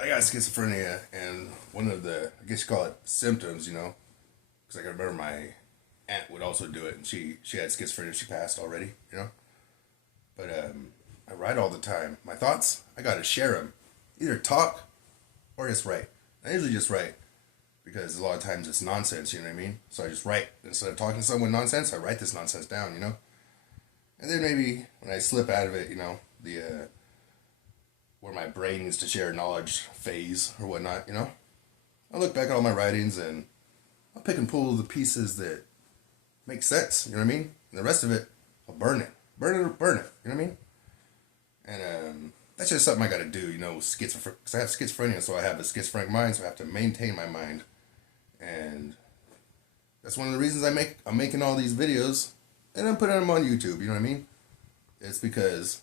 I got schizophrenia, and one of the, I guess you call it symptoms, because I can remember my aunt would also do it, and she had schizophrenia. She passed already. But I write all the time. My thoughts, I gotta share them, either talk or just write. I usually just write because a lot of times it's nonsense. You know what I mean? So I just write instead of talking to someone nonsense. I write this nonsense down. And then maybe when I slip out of it, the where my brain needs to share knowledge phase or whatnot. I look back at all my writings and I'll pick and pull the pieces that make sense. You know what I mean? And the rest of it, I'll burn it, burn it, or burn it. You know what I mean? And that's just something I got to do. Because I have schizophrenia, so I have a schizophrenic mind, so I have to maintain my mind, and that's one of the reasons I'm making all these videos, and I'm putting them on YouTube. You know what I mean? It's because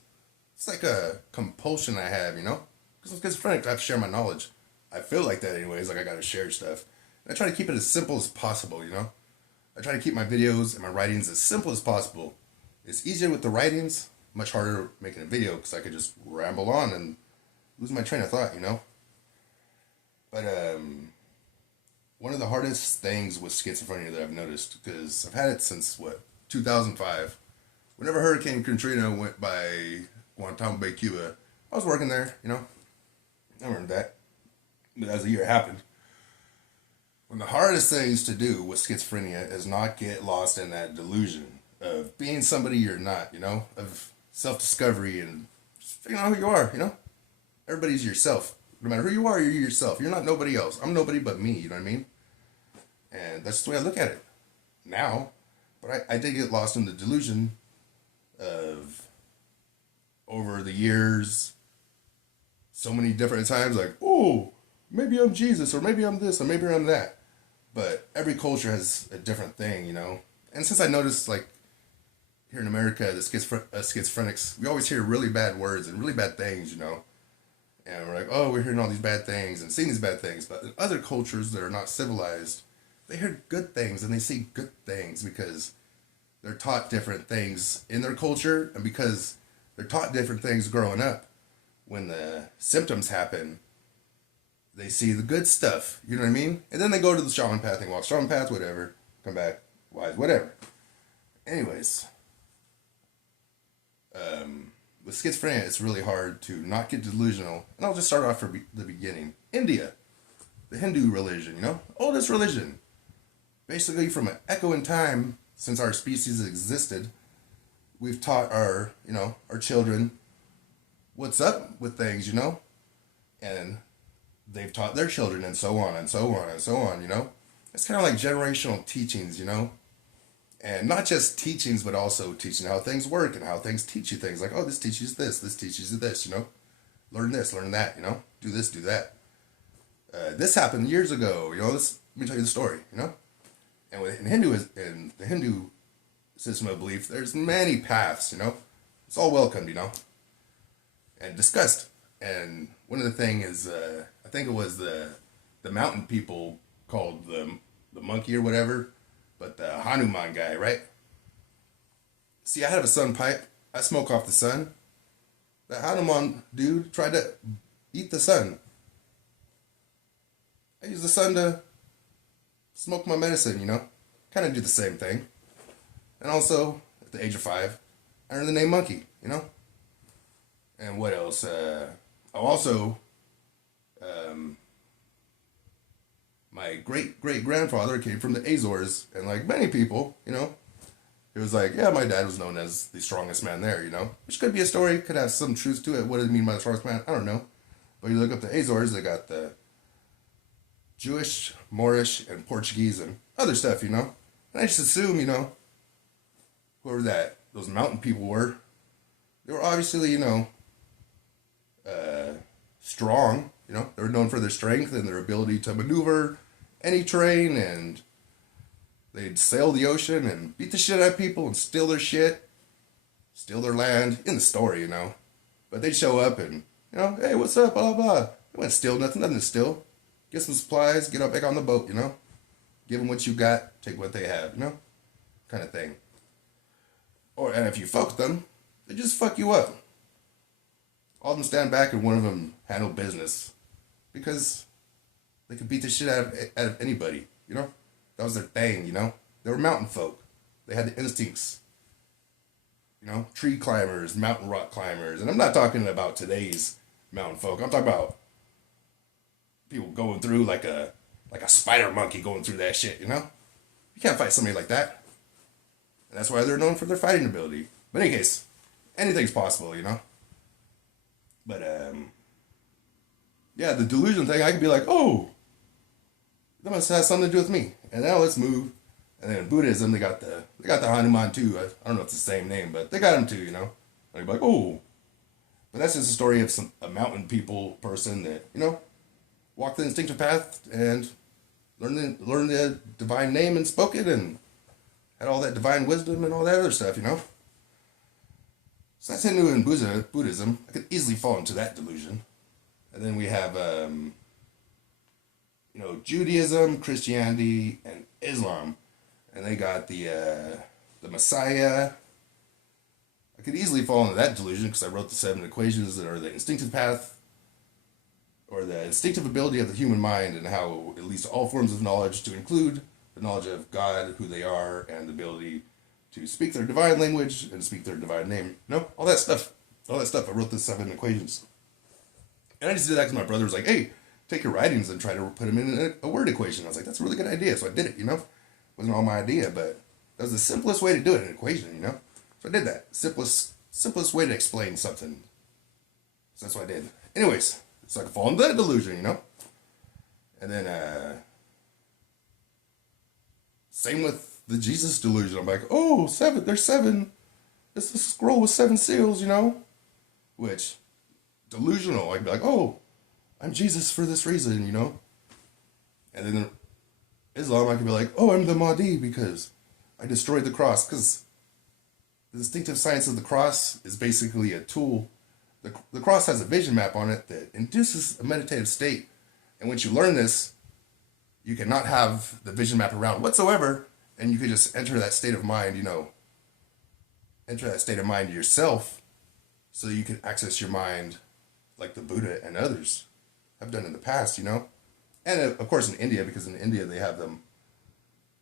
it's like a compulsion I have. Because I'm schizophrenic, I have to share my knowledge. I feel like that anyways. Like I got to share stuff. And I try to keep it as simple as possible. I try to keep my videos and my writings as simple as possible. It's easier with the writings, much harder making a video because I could just ramble on and lose my train of thought. But one of the hardest things with schizophrenia that I've noticed, because I've had it since 2005. Whenever Hurricane Katrina went by Guantanamo Bay, Cuba, I was working there. I remember that. But as the year happened, one of the hardest things to do with schizophrenia is not get lost in that delusion of being somebody you're not, of self-discovery and just figuring out who you are. Everybody's yourself. No matter who you are, you're yourself. You're not nobody else. I'm nobody but me, you know what I mean? And that's the way I look at it now. But I did get lost in the delusion of, over the years, so many different times, like, oh, maybe I'm Jesus, or maybe I'm this, or maybe I'm that. But every culture has a different thing. And since I noticed, like, here in America, the schizophrenics, we always hear really bad words and really bad things. And we're like, oh, we're hearing all these bad things and seeing these bad things. But in other cultures that are not civilized, they hear good things and they see good things because they're taught different things in their culture, and because they're taught different things growing up. When the symptoms happen, they see the good stuff. You know what I mean? And then they go to the shaman path and walk shaman path, whatever, come back wise, whatever. Anyways, with schizophrenia, it's really hard to not get delusional. And I'll just start off from the beginning. India, the Hindu religion, oldest religion. Basically, from an echo in time since our species existed, we've taught our children what's up with things. And they've taught their children, and so on and so on and so on. It's kind of like generational teachings. And not just teachings, but also teaching how things work and how things teach you things. Like, oh, this teaches this teaches you this. Learn this, learn that. Do this, do that. This happened years ago. Let me tell you the story. And in the Hindu system of belief, there's many paths. It's all welcomed. And discussed. And one of the things is, I think it was the mountain people called the monkey or whatever, but the Hanuman guy, right? See, I have a sun pipe. I smoke off the sun. The Hanuman dude tried to eat the sun. I use the sun to smoke my medicine, Kind of do the same thing. And also, at the age of 5, I earned the name Monkey. And what else? My great-great-grandfather came from the Azores, and like many people, it was like, yeah, my dad was known as the strongest man there, which could be a story, could have some truth to it. What does it mean by the strongest man? I don't know. But you look up the Azores, they got the Jewish, Moorish, and Portuguese, and other stuff, And I just assume, whoever those mountain people were, they were obviously, strong. They were known for their strength and their ability to maneuver any terrain, and they'd sail the ocean and beat the shit out of people and steal their shit, steal their land, in the story. But they'd show up and, hey, what's up, blah, blah. They wouldn't steal nothing to steal. Get some supplies, get up back on the boat, Give them what you got, take what they have, Kind of thing. And if you fuck them, they just fuck you up. All of them stand back and one of them handle business. because they could beat the shit out of anybody, you know? That was their thing, you know? They were mountain folk. They had the instincts, you know? Tree climbers, mountain rock climbers. And I'm not talking about today's mountain folk. I'm talking about people going through like a spider monkey going through that shit, you know? You can't fight somebody like that. And that's why they're known for their fighting ability. But in any case, anything's possible, you know? But yeah, the delusion thing, I could be like, oh, that must have something to do with me. And now let's move. And then in Buddhism, they got the Hanuman too. I don't know if it's the same name, but they got him too, you know. And I'd be like, oh, but that's just a story of a mountain people person that, you know, walked the instinctive path and learned the divine name and spoke it and had all that divine wisdom and all that other stuff, you know. So that's Hindu and Buddhism. I could easily fall into that delusion. And then we have, you know, Judaism, Christianity, and Islam. And they got the Messiah. I could easily fall into that delusion because I wrote the 7 equations that are the instinctive path, or the instinctive ability of the human mind, and how it leads to all forms of knowledge, to include the knowledge of God, who they are, and the ability to speak their divine language and speak their divine name. You know, all that stuff. All that stuff. I wrote the 7 equations. And I just did that because my brother was like, hey, take your writings and try to put them in a word equation. I was like, that's a really good idea. So I did it, you know. It wasn't all my idea, but that was the simplest way to do it, an equation, you know. So I did that. Simplest way to explain something. So that's what I did. Anyways, so I could fall into that delusion, you know. And then, same with the Jesus delusion. I'm like, oh, 7, there's 7. It's a scroll with 7 seals, you know. Which, delusional, I'd be like, oh, I'm Jesus for this reason, you know. And then Islam, I could be like, oh, I'm the Mahdi because I destroyed the cross. Because the distinctive science of the cross is basically a tool. The cross has a vision map on it that induces a meditative state. And once you learn this, you cannot have the vision map around whatsoever. And you could just enter that state of mind, you know. Enter that state of mind yourself so you can access your mind like the Buddha and others have done in the past, you know. And of course in India, because in India they have them,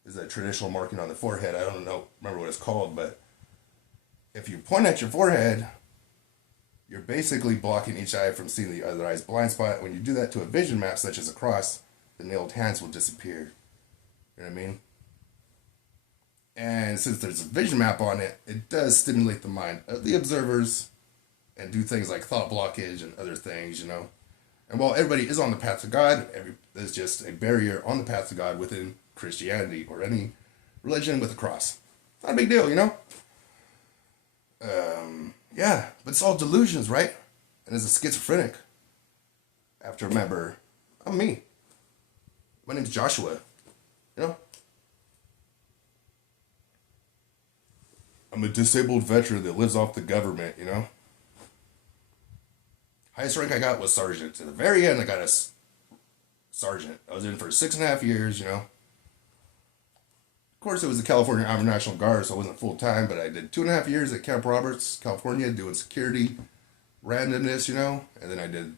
is a traditional marking on the forehead. I don't know, remember what it's called, but if you point at your forehead, you're basically blocking each eye from seeing the other eye's blind spot. When you do that to a vision map, such as a cross, the nailed hands will disappear. You know what I mean? And since there's a vision map on it, it does stimulate the mind of the observers and do things like thought blockage and other things, you know. And while everybody is on the path to God, there's just a barrier on the path to God within Christianity or any religion with a cross. It's not a big deal, you know. Yeah, but it's all delusions, right? And as a schizophrenic, I have to remember, I'm me. My name's Joshua, you know. I'm a disabled veteran that lives off the government, you know. Highest rank I got was sergeant. To the very end, I got a sergeant. I was in for 6.5 years, you know. Of course, it was the California Army National Guard, so I wasn't full-time, but I did 2.5 years at Camp Roberts, California, doing security, randomness, you know. And then I did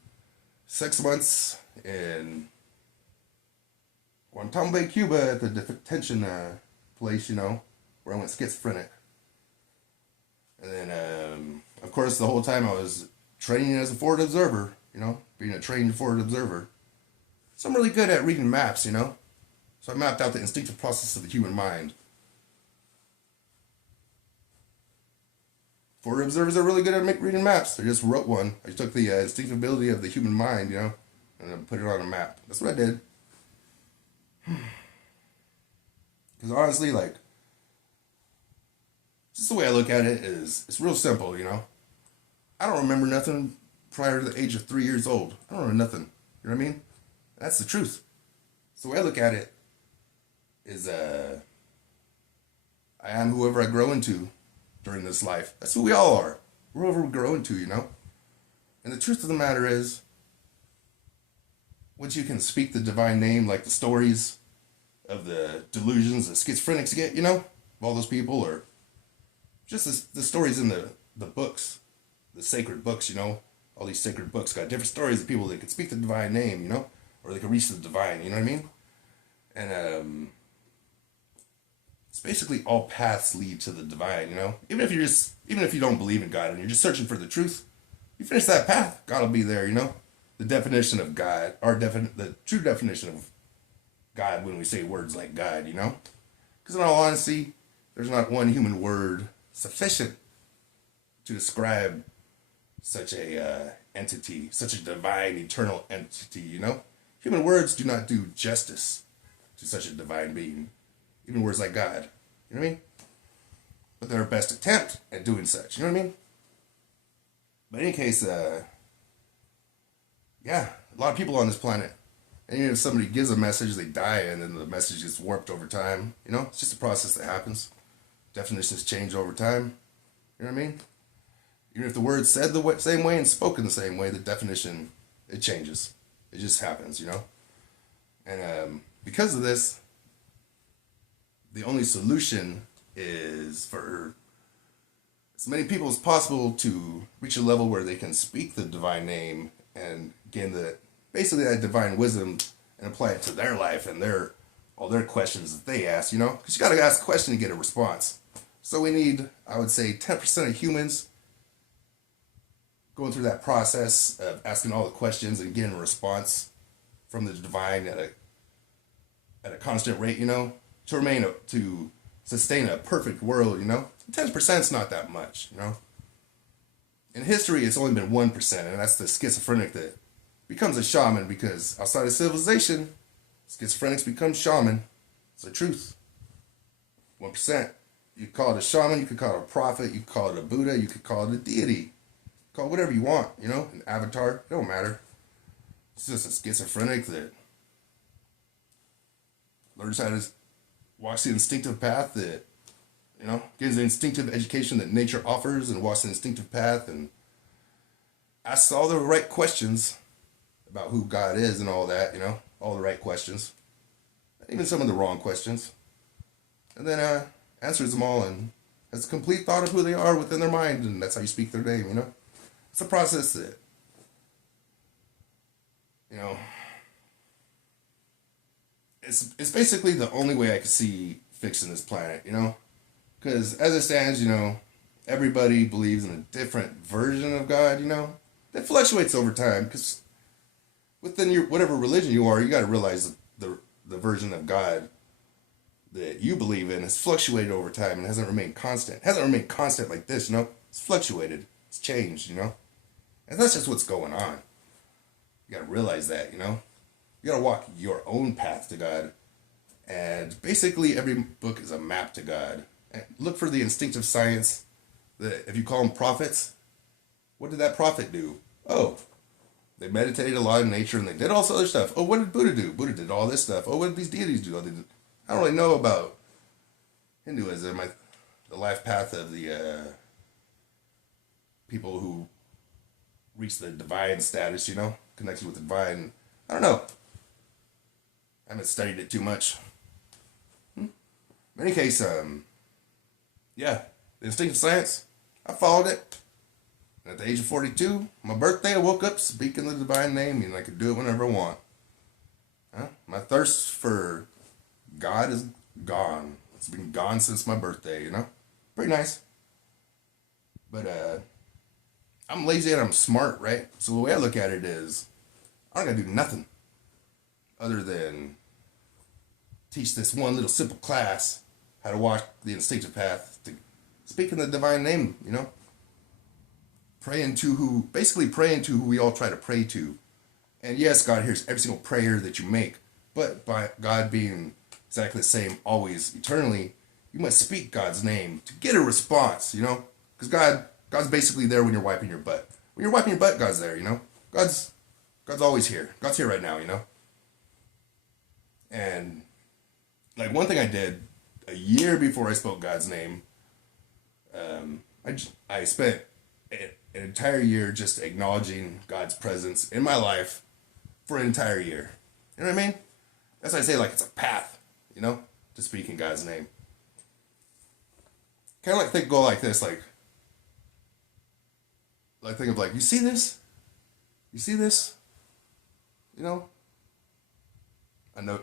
6 months in Guantanamo Bay, Cuba, at the detention place, you know, where I went schizophrenic. And then, of course, the whole time I was training as a forward observer, you know, being a trained forward observer. So I'm really good at reading maps, you know. So I mapped out the instinctive process of the human mind. Forward observers are really good at reading maps. I just wrote one. I took the instinctive ability of the human mind, you know, and I put it on a map. That's what I did. Because honestly, like, just the way I look at it is, it's real simple, you know. I don't remember nothing prior to the age of 3 years old. I don't remember nothing. You know what I mean? That's the truth. So the way I look at it is, I am whoever I grow into during this life. That's who we all are. Whoever we grow into, you know? And the truth of the matter is, once you can speak the divine name, like the stories of the delusions that schizophrenics get, you know? Of all those people, or just the stories in the books, the sacred books, you know, all these sacred books got different stories of people that could speak the divine name, you know, or they could reach the divine. You know what I mean? And it's basically all paths lead to the divine. You know, even if you don't believe in God and you're just searching for the truth, you finish that path, God will be there. You know, the definition of God, the true definition of God when we say words like God. You know, because in all honesty, there's not one human word sufficient to describe such a entity, such a divine, eternal entity. You know, human words do not do justice to such a divine being. Even words like God. You know what I mean? But they're our best attempt at doing such. You know what I mean? But in any case, yeah, a lot of people on this planet. And even if somebody gives a message, they die, and then the message gets warped over time. You know, it's just a process that happens. Definitions change over time. You know what I mean? Even if the word said the same way and spoken the same way, the definition, it changes. It just happens, you know? And because of this, the only solution is for as many people as possible to reach a level where they can speak the divine name and gain basically that divine wisdom and apply it to their life and all their questions that they ask, you know? Because you got to ask a question to get a response. So we need, I would say, 10% of humans going through that process of asking all the questions and getting a response from the divine at a constant rate, you know, to sustain a perfect world, you know. 10% is not that much, you know. In history, it's only been 1%, and that's the schizophrenic that becomes a shaman because outside of civilization, schizophrenics become shaman. It's the truth. 1%. You call it a shaman, you could call it a prophet, you could call it a Buddha, you could call it a deity. Call it whatever you want, you know, an avatar, it don't matter. It's just a schizophrenic that learns how to walks the instinctive path that, you know, gives the instinctive education that nature offers and walks the instinctive path and asks all the right questions about who God is and all that, you know, all the right questions. Even some of the wrong questions. And then answers them all and has a complete thought of who they are within their mind, and that's how you speak their name, you know? It's a process that, you know, it's basically the only way I could see fixing this planet, you know? Because as it stands, you know, everybody believes in a different version of God, you know? That fluctuates over time, because within your whatever religion you are, you got to realize the version of God that you believe in has fluctuated over time and hasn't remained constant. It hasn't remained constant like this, you know? It's fluctuated. It's changed, you know? And that's just what's going on. You got to realize that, you know? You got to walk your own path to God. And basically every book is a map to God. And look for the instinctive science that if you call them prophets, what did that prophet do? Oh, they meditated a lot in nature and they did all this other stuff. Oh, what did Buddha do? Buddha did all this stuff. Oh, what did these deities do? I don't really know about Hinduism, the life path of the people who reach the divine status, you know, connected with the divine. I don't know. I haven't studied it too much. In any case, yeah, the instinctive science, I followed it. And at the age of 42, my birthday, I woke up speaking the divine name, and I could do it whenever I want. My thirst for God is gone. It's been gone since my birthday, you know? Pretty nice. But I'm lazy and I'm smart, right? So the way I look at it is, I don't gotta do nothing other than teach this one little simple class how to walk the instinctive path to speaking the divine name, you know? Basically praying to who we all try to pray to. And yes, God hears every single prayer that you make, but by God being exactly the same always, eternally, you must speak God's name to get a response, you know? Because God's basically there when you're wiping your butt. When you're wiping your butt, God's there, you know? God's always here. God's here right now, you know? And, like, one thing I did a year before I spoke God's name, I spent an entire year just acknowledging God's presence in my life for an entire year. You know what I mean? That's why I say, like, it's a path, you know, to speaking God's name. Kind of like go like this, like think of like, you see this? You see this? You know, I know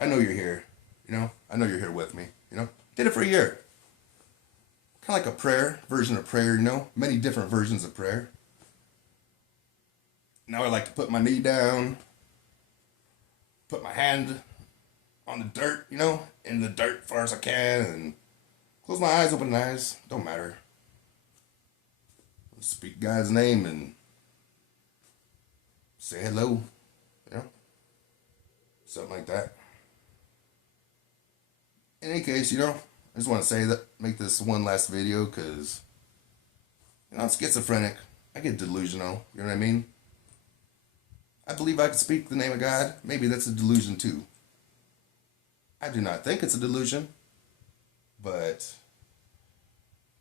you're here. You know, I know you're here with me. You know, did it for a year. Kind of like a prayer, version of prayer. You know, many different versions of prayer. Now I like to put my knee down, put my hand on the dirt. You know, in the dirt as far as I can, and close my eyes, open my eyes. Don't matter. Speak God's name and say hello. You know, something like that. In any case, you know, I just want to say that, make this one last video because, you know, I'm schizophrenic. I get delusional. You know what I mean? I believe I can speak the name of God. Maybe that's a delusion too. I do not think it's a delusion, but,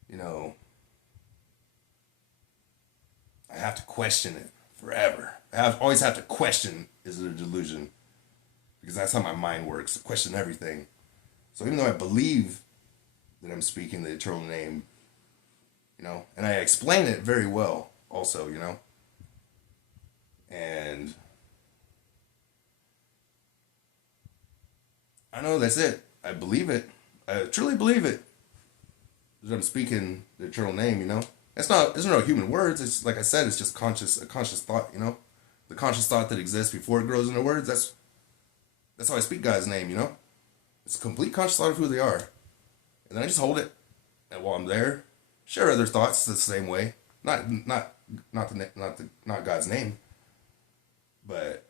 you know, I have to question it forever. Always have to question, is it a delusion? Because that's how my mind works. I question everything. So even though I believe that I'm speaking the eternal name, you know, and I explain it very well also, you know, and I know that's it. I believe it. I truly believe it. That I'm speaking the eternal name, you know. There's no human words. It's like I said, it's just a conscious thought, you know. The conscious thought that exists before it grows into words, that's how I speak God's name, you know. It's a complete conscious thought of who they are. And then I just hold it. And while I'm there, share other thoughts the same way. Not God's name. But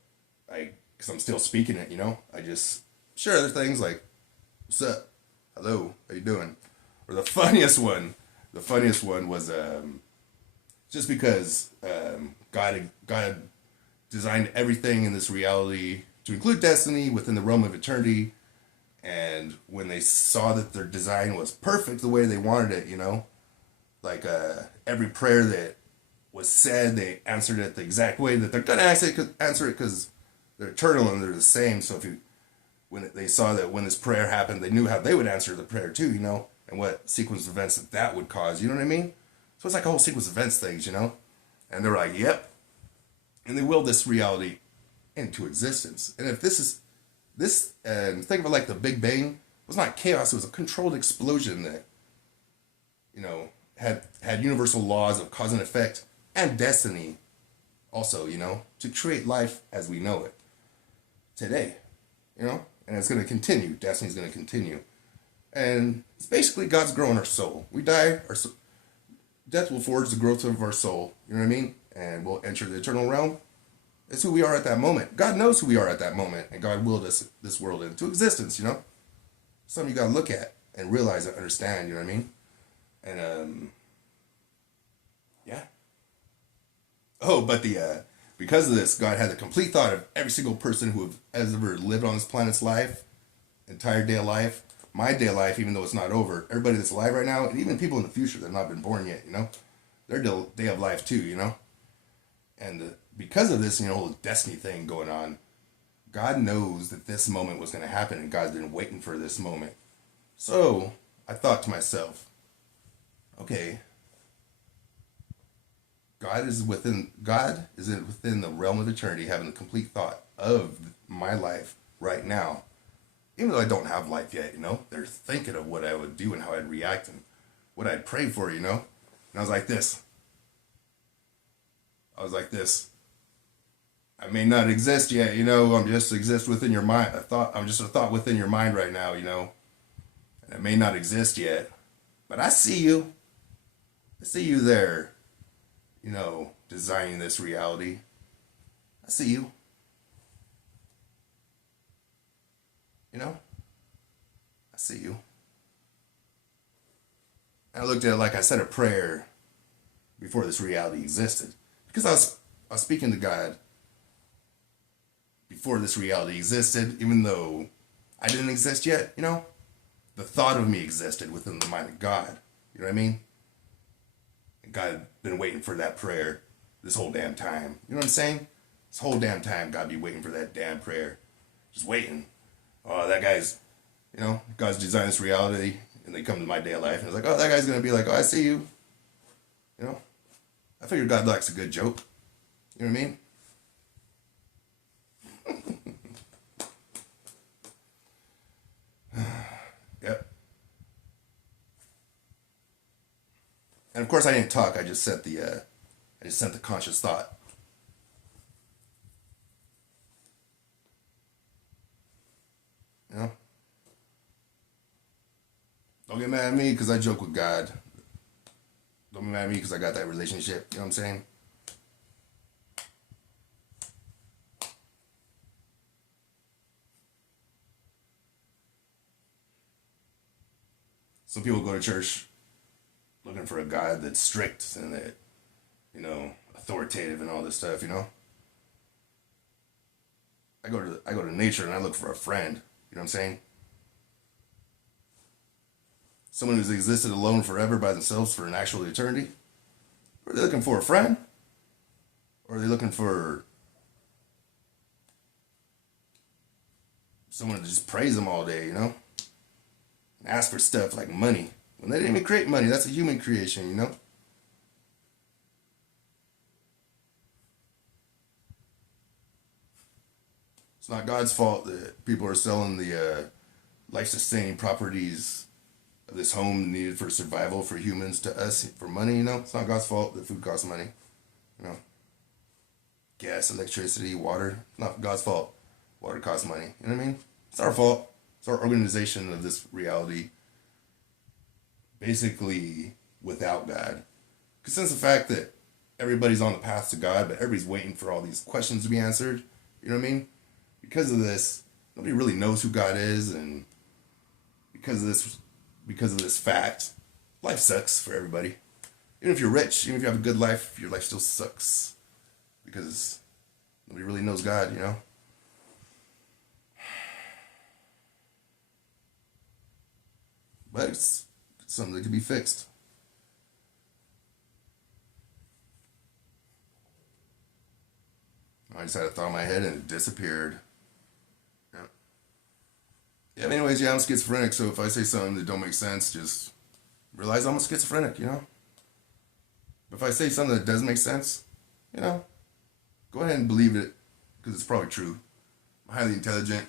because I'm still speaking it, you know. I just share other things like, what's up? Hello, how you doing? Or the funniest one was just because God designed everything in this reality to include destiny within the realm of eternity. And when they saw that their design was perfect the way they wanted it, you know, like every prayer that was said, they answered it the exact way that they're going to answer it because they're eternal and they're the same. So when they saw that when this prayer happened, they knew how they would answer the prayer too, you know, and what sequence of events that would cause, you know what I mean? So it's like a whole sequence of events things, you know? And they're like, yep. And they willed this reality into existence. And if think of it like the Big Bang was not chaos, it was a controlled explosion that, you know, had universal laws of cause and effect and destiny also, you know, to create life as we know it today, you know? And it's going to continue. Destiny's going to continue. And it's basically God's growing our soul. We die, death will forge the growth of our soul, you know what I mean? And we'll enter the eternal realm. It's who we are at that moment. God knows who we are at that moment, and God willed this world into existence, you know? Something you gotta look at and realize and understand, you know what I mean? And, yeah. Oh, but because of this, God had the complete thought of every single person who has ever lived on this planet's life, entire day of life, my day of life, even though it's not over, everybody that's alive right now, and even people in the future that have not been born yet, you know? Their day of life too, you know? And because of this, you know, whole destiny thing going on, God knows that this moment was going to happen, and God's been waiting for this moment. So I thought to myself, okay, God is within the realm of eternity, having the complete thought of my life right now. Even though I don't have life yet, you know, they're thinking of what I would do and how I'd react and what I'd pray for, you know. And I was like this. I may not exist yet, you know. I'm just exist within your mind. I'm just a thought within your mind right now, you know. And I may not exist yet, but I see you. I see you there, you know, designing this reality. I see you. You know, I see you. And I looked at it like I said a prayer before this reality existed, because I was speaking to God before this reality existed, even though I didn't exist yet, you know? The thought of me existed within the mind of God. You know what I mean? And God had been waiting for that prayer this whole damn time. You know what I'm saying? This whole damn time, God be waiting for that damn prayer. Just waiting. Oh, that guy's, you know, God's designed this reality, and they come to my day of life, and it's like, oh, that guy's going to be like, oh, I see you. You know? I figure God likes a good joke. You know what I mean? And of course, I didn't talk. I just sent the conscious thought. You know, don't get mad at me because I joke with God. Don't be mad at me because I got that relationship. You know what I'm saying? Some people go to church looking for a God that's strict and that, authoritative and all this stuff. I go to nature and I look for a friend. You know what I'm saying? Someone who's existed alone forever by themselves for an actual eternity. Are they looking for a friend? Or are they looking for someone to just praise them all day, And ask for stuff like money. When they didn't even create money, that's a human creation. It's not God's fault that people are selling the life-sustaining properties of this home needed for survival for humans to us for money. It's not God's fault that food costs money. You know, gas, electricity, water. It's not God's fault. Water costs money. You know what I mean? It's our fault. It's our organization of this reality. Basically, without God. Because since the fact that everybody's on the path to God, but everybody's waiting for all these questions to be answered. You know what I mean? Because of this, nobody really knows who God is, and because of this fact, life sucks for everybody. Even if you're rich, even if you have a good life, your life still sucks because nobody really knows God. But it's something that can be fixed. I just had a thought in my head and it disappeared. Yeah. Yeah, but anyways, I'm schizophrenic, so if I say something that don't make sense, just realize I'm a schizophrenic. But if I say something that does make sense, go ahead and believe it, because it's probably true. I'm highly intelligent,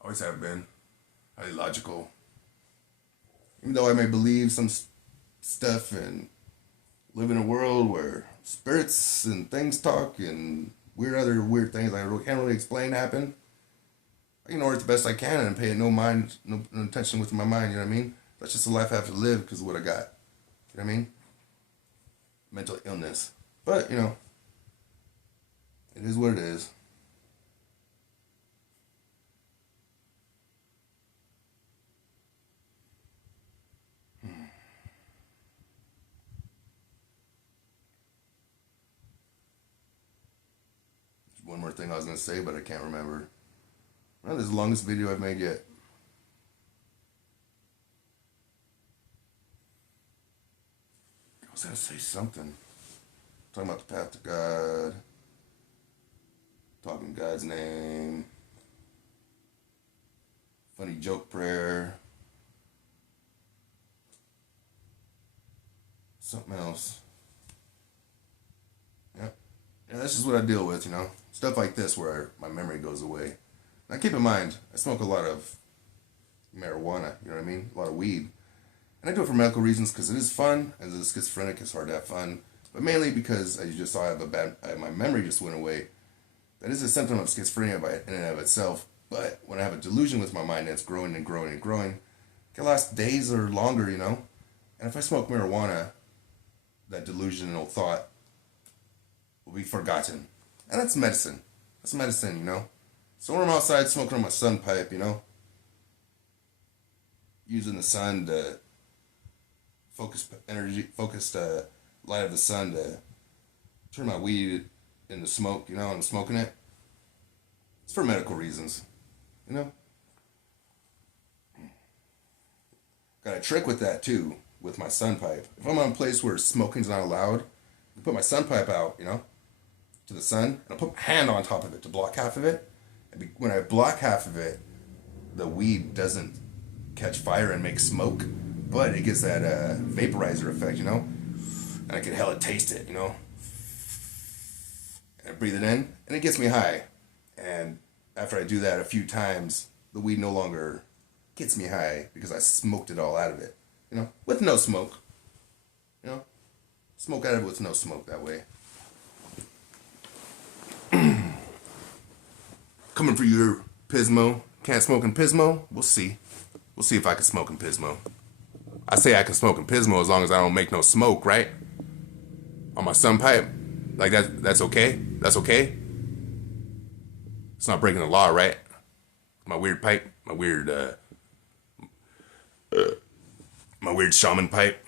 always have been, highly logical. Even though I may believe some stuff and live in a world where spirits and things talk and other weird things I can't really explain happen, I ignore it the best I can and pay it no attention with my mind. You know what I mean? That's just the life I have to live because of what I got. You know what I mean? Mental illness, but it is what it is. There's one more thing I was gonna say, but I can't remember. Well, this is the longest video I've made yet. I was gonna say something. Talking about the path to God. Talking God's name. Funny joke prayer. Something else. Yep. Yeah, that's just what I deal with. Stuff like this where my memory goes away. Now keep in mind, I smoke a lot of marijuana, you know what I mean? A lot of weed. And I do it for medical reasons because it is fun. As a schizophrenic, it's hard to have fun. But mainly because, as you just saw, my memory just went away. That is a symptom of schizophrenia in and of itself. But when I have a delusion with my mind that's growing and growing and growing, it can last days or longer. And if I smoke marijuana, that delusional thought will be forgotten. And that's medicine. That's medicine. So when I'm outside smoking on my sun pipe, using the sun to focused light of the sun to turn my weed into smoke, and I'm smoking it. It's for medical reasons, you know. Got a trick with that too, with my sun pipe. If I'm on a place where smoking's not allowed, I put my sun pipe out, to the sun, and I put my hand on top of it to block half of it. And when I block half of it, the weed doesn't catch fire and make smoke, but it gets that vaporizer effect, And I can hella taste it, And I breathe it in, and it gets me high. And after I do that a few times, the weed no longer gets me high because I smoked it all out of it, with no smoke. smoke out of it with no smoke that way. Coming for your Pismo. Can't smoke in Pismo? We'll see. We'll see if I can smoke in Pismo. I say I can smoke in Pismo as long as I don't make no smoke, right? On my sun pipe. Like that's okay? That's okay? It's not breaking the law, right? My weird pipe, my weird shaman pipe.